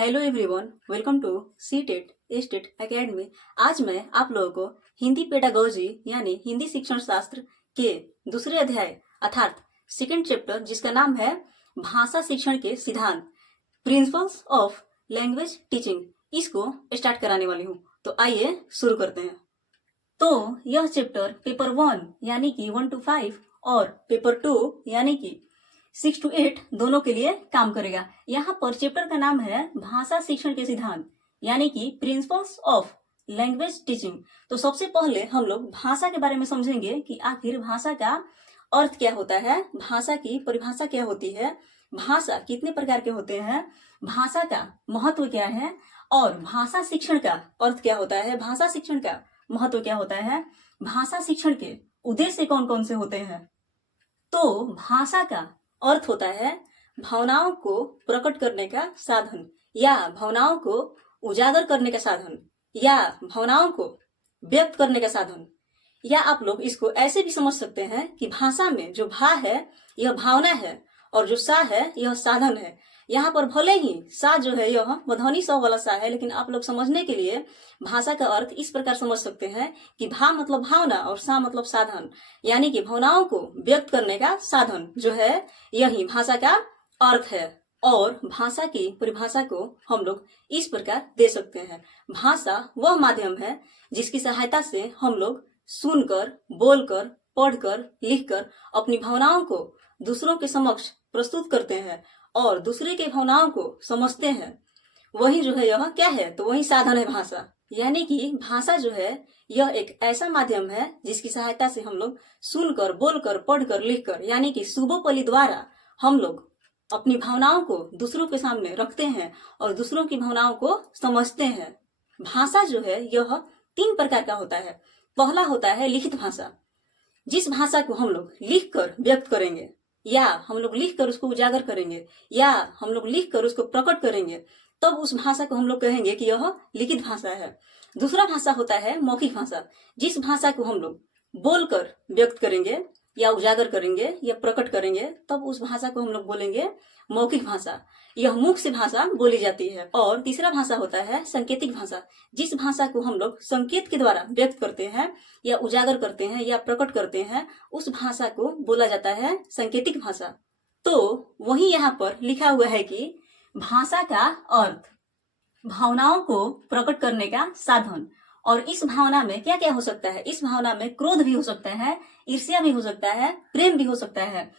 Hello everyone, welcome to CTET estate academy. आज मैं आप लोगों को हिंदी पेडागोजी यानी हिंदी शिक्षण शास्त्र के दूसरे अध्याय अर्थात सेकंड चैप्टर जिसका नाम है भाषा शिक्षण के सिद्धांत, प्रिंसिपल्स ऑफ लैंग्वेज टीचिंग, इसको स्टार्ट कराने वाली हूँ। तो आइए शुरू करते हैं। तो यह चैप्टर पेपर 1 यानी कि 1 to 5 और पेपर 2 यानी कि 6 to 8 दोनों के लिए काम करेगा। यहाँ पर चैप्टर का नाम है भाषा शिक्षण के सिद्धांत यानी कि प्रिंसिपल्स ऑफ लैंग्वेज टीचिंग। तो सबसे पहले हम लोग भाषा के बारे में समझेंगे कि आखिर भाषा का अर्थ क्या होता है, भाषा की परिभाषा क्या होती है, भाषा कितने प्रकार के होते हैं, भाषा का महत्व क्या है और भाषा शिक्षण का अर्थ क्या होता है, भाषा शिक्षण का महत्व क्या होता है, भाषा शिक्षण के उद्देश्य कौन कौन से होते हैं। तो भाषा का अर्थ होता है भावनाओं को प्रकट करने का साधन या भावनाओं को उजागर करने का साधन या भावनाओं को व्यक्त करने का साधन। या आप लोग इसको ऐसे भी समझ सकते हैं कि भाषा में जो भा है यह भावना है और जो सा है यह साधन है। यहाँ पर भले ही सा जो है यह मध्वनि स वाला सा है, लेकिन आप लोग समझने के लिए भाषा का अर्थ इस प्रकार समझ सकते हैं कि भा मतलब भावना और सा मतलब साधन, यानी कि भावनाओं को व्यक्त करने का साधन जो है यही भाषा का अर्थ है। और भाषा की परिभाषा को हम लोग इस प्रकार दे सकते हैं, भाषा वह माध्यम है जिसकी सहायता से हम लोग सुनकर, बोलकर, पढ़कर, लिखकर अपनी भावनाओं को दूसरों के समक्ष प्रस्तुत करते हैं और दूसरे के भावनाओं को समझते हैं। वही जो है यह क्या है, तो वही साधन है भाषा। यानी कि भाषा जो है यह एक ऐसा माध्यम है जिसकी सहायता से हम लोग सुनकर, बोलकर, पढ़कर, लिखकर यानी कि शुभोपली द्वारा हम लोग अपनी भावनाओं को दूसरों के सामने रखते हैं और दूसरों की भावनाओं को समझते हैं। भाषा जो है यह 3 प्रकार का होता है। पहला होता है लिखित भाषा, जिस भाषा को हम लोग लिखकर व्यक्त करेंगे या हम लोग लिखकर उसको उजागर करेंगे या हम लोग लिखकर उसको प्रकट करेंगे, तब उस भाषा को हम लोग कहेंगे कि यह लिखित भाषा है। दूसरा भाषा होता है मौखिक भाषा, जिस भाषा को हम लोग बोलकर व्यक्त करेंगे या उजागर करेंगे या प्रकट करेंगे, तब उस भाषा को हम लोग बोलेंगे मौखिक भाषा। यह मुख से भाषा बोली जाती है। और तीसरा भाषा होता है सांकेतिक भाषा, जिस भाषा को हम लोग संकेत के द्वारा व्यक्त करते हैं या उजागर करते हैं या प्रकट करते हैं, उस भाषा को बोला जाता है सांकेतिक भाषा। तो वही यहाँ पर लिखा हुआ है कि भाषा का अर्थ भावनाओं को प्रकट करने का साधन। और इस भावना में क्या क्या हो सकता है, इस भावना में क्रोध भी हो सकता है, ईर्ष्या भी हो सकता है, प्रेम भी हो सकता है।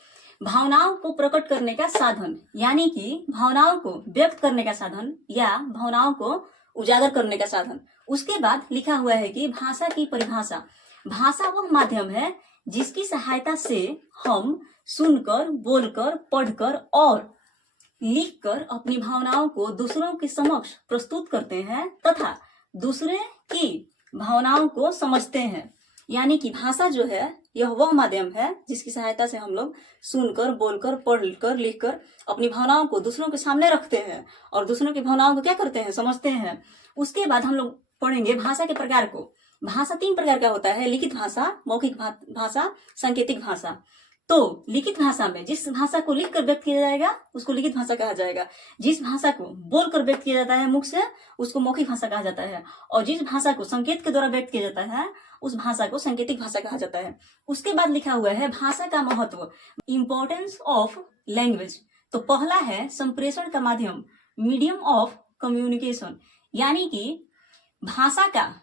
भावनाओं को प्रकट करने का साधन यानी कि भावनाओं को व्यक्त करने का साधन या भावनाओं को उजागर करने का साधन। उसके बाद लिखा हुआ है कि भाषा की परिभाषा, भाषा वह माध्यम है जिसकी सहायता से हम सुनकर, बोलकर, पढ़कर और लिखकर अपनी भावनाओं को दूसरों के समक्ष प्रस्तुत करते हैं तथा दूसरे की भावनाओं को समझते हैं। यानी कि भाषा जो है यह वह माध्यम है जिसकी सहायता से हम लोग सुनकर, बोलकर, पढ़कर, लिखकर अपनी भावनाओं को दूसरों के सामने रखते हैं और दूसरों की भावनाओं को क्या करते हैं, समझते हैं। उसके बाद हम लोग पढ़ेंगे भाषा के प्रकार को। भाषा 3 प्रकार का होता है, लिखित भाषा, मौखिक भाषा, सांकेतिक भाषा। तो लिखित भाषा में जिस भाषा को लिखकर व्यक्त किया जाएगा उसको लिखित भाषा कहा जाएगा। जिस भाषा को बोलकर व्यक्त किया जाता है मुख से, उसको मौखिक भाषा कहा जाता है। और जिस भाषा को संकेत के द्वारा व्यक्त किया जाता है उस भाषा को सांकेतिक भाषा कहा जाता है। उसके बाद लिखा हुआ है भाषा का महत्व, इंपॉर्टेंस ऑफ लैंग्वेज। तो पहला है संप्रेषण का माध्यम, मीडियम ऑफ कम्युनिकेशन। यानी कि भाषा का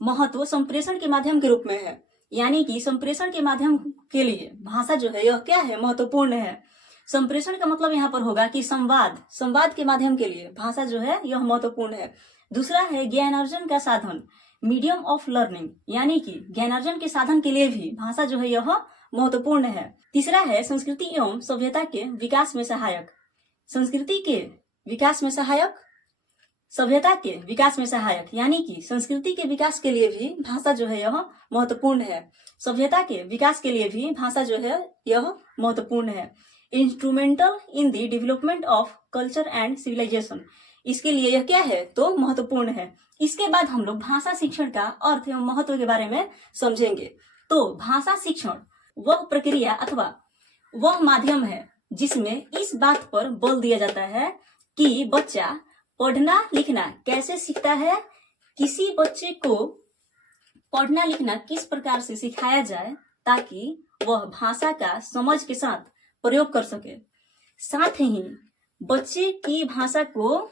महत्व संप्रेषण के माध्यम के रूप में है। यानी कि संप्रेषण के माध्यम के लिए भाषा जो है यह क्या है, महत्वपूर्ण है। संप्रेषण का मतलब यहाँ पर होगा कि संवाद के माध्यम के लिए भाषा जो है यह महत्वपूर्ण है। दूसरा है ज्ञानार्जन का साधन, मीडियम ऑफ लर्निंग। यानी कि ज्ञानार्जन के साधन के लिए भी भाषा जो है यह महत्वपूर्ण है। तीसरा है संस्कृति एवं सभ्यता के विकास में सहायक, संस्कृति के विकास में सहायक, सभ्यता के विकास में सहायक। यानी कि संस्कृति के विकास के लिए भी भाषा जो है यह महत्वपूर्ण है, सभ्यता के विकास के लिए भी भाषा जो है यह महत्वपूर्ण है। Instrumental in the development of culture and civilisation, इसके लिए यह क्या है, तो महत्वपूर्ण है। इसके बाद हम लोग भाषा शिक्षण का अर्थ एवं महत्व के बारे में समझेंगे। तो भाषा शिक्षण वह प्रक्रिया अथवा वह माध्यम है जिसमें इस बात पर बल दिया जाता है कि बच्चा पढ़ना लिखना कैसे सीखता है, किसी बच्चे को पढ़ना लिखना किस प्रकार से सिखाया जाए ताकि वह भाषा का समझ के साथ प्रयोग कर सके। साथ ही बच्चे की भाषा को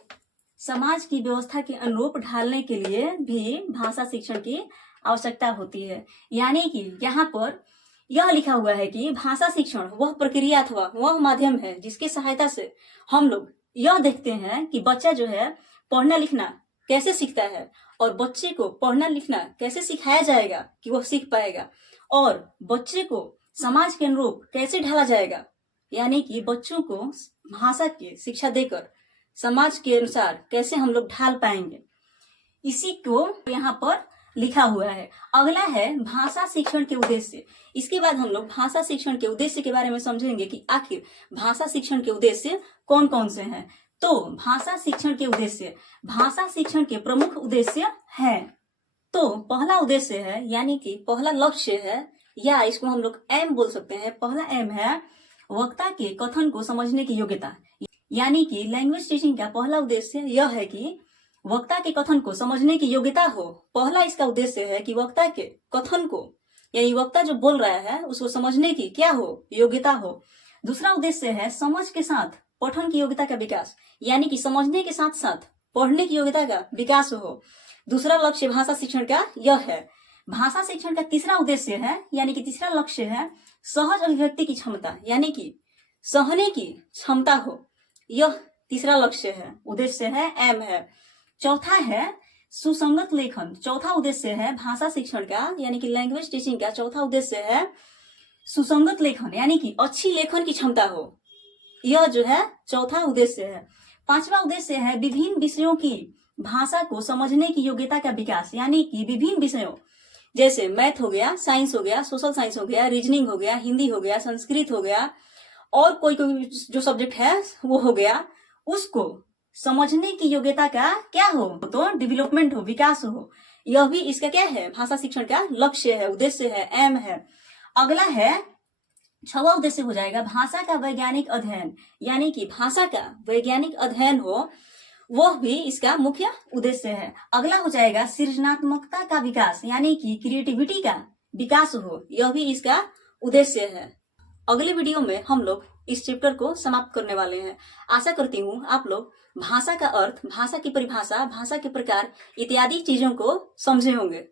समाज की व्यवस्था के अनुरूप ढालने के लिए भी भाषा शिक्षण की आवश्यकता होती है। यानी कि यहाँ पर यह लिखा हुआ है कि भाषा शिक्षण वह प्रक्रिया अथवा वह माध्यम है जिसकी सहायता से हम लोग यह देखते हैं कि बच्चा जो है पढ़ना लिखना कैसे सीखता है और बच्चे को पढ़ना लिखना कैसे सिखाया जाएगा कि वह सीख पाएगा, और बच्चे को समाज के अनुरूप कैसे ढाला जाएगा, यानी कि बच्चों को भाषा की शिक्षा देकर समाज के अनुसार कैसे हम लोग ढाल पाएंगे, इसी को यहाँ पर लिखा हुआ है। अगला है भाषा शिक्षण के उद्देश्य। इसके बाद हम लोग भाषा शिक्षण के उद्देश्य के बारे में समझेंगे कि आखिर भाषा शिक्षण के उद्देश्य कौन कौन से हैं। तो भाषा शिक्षण के उद्देश्य, भाषा शिक्षण के प्रमुख उद्देश्य है। तो पहला उद्देश्य है, यानी कि पहला लक्ष्य है, या इसको हम लोग एम बोल सकते हैं। पहला एम है वक्ता के कथन को समझने की योग्यता, यानी कि लैंग्वेज टीचिंग का पहला उद्देश्य यह है कि वक्ता के कथन को समझने की योग्यता हो। पहला इसका उद्देश्य है कि वक्ता के कथन को, यानी वक्ता जो बोल रहा है उसको समझने की क्या हो, योग्यता हो। दूसरा उद्देश्य है समझ के साथ पठन की योग्यता का विकास, यानी कि समझने के साथ साथ पढ़ने की योग्यता का विकास हो। दूसरा लक्ष्य भाषा शिक्षण का यह है। भाषा शिक्षण का तीसरा उद्देश्य है, यानी कि तीसरा लक्ष्य है सहज अभिव्यक्ति की क्षमता, यानी कि सहने की क्षमता हो। यह तीसरा लक्ष्य है, उद्देश्य है, एम है। चौथा है सुसंगत लेखन। चौथा उद्देश्य है भाषा शिक्षण का, यानी कि लैंग्वेज टीचिंग का चौथा उद्देश्य है सुसंगत लेखन, यानी कि अच्छी लेखन की क्षमता हो। यह जो है चौथा उद्देश्य है। पांचवा उद्देश्य है विभिन्न विषयों की भाषा को समझने की योग्यता का विकास, यानी कि विभिन्न विषयों जैसे मैथ हो गया, साइंस हो गया, सोशल साइंस हो गया, रीजनिंग हो गया, हिंदी हो गया, संस्कृत हो गया, और कोई जो सब्जेक्ट है वो हो गया, उसको समझने की योग्यता का क्या हो, तो डेवलपमेंट हो, विकास हो। यह भी इसका क्या है, भाषा शिक्षण का लक्ष्य है, उद्देश्य है, एम है। अगला है छठवां उद्देश्य हो जाएगा भाषा का वैज्ञानिक अध्ययन, यानी कि भाषा का वैज्ञानिक अध्ययन हो, वह भी इसका मुख्य उद्देश्य है। अगला हो जाएगा सृजनात्मकता का विकास, यानी कि क्रिएटिविटी का विकास हो, यह भी इसका उद्देश्य है। अगले वीडियो में हम लोग इस चैप्टर को समाप्त करने वाले हैं। आशा करती हूँ आप लोग भाषा का अर्थ, भाषा की परिभाषा, भाषा के प्रकार इत्यादि चीजों को समझे होंगे।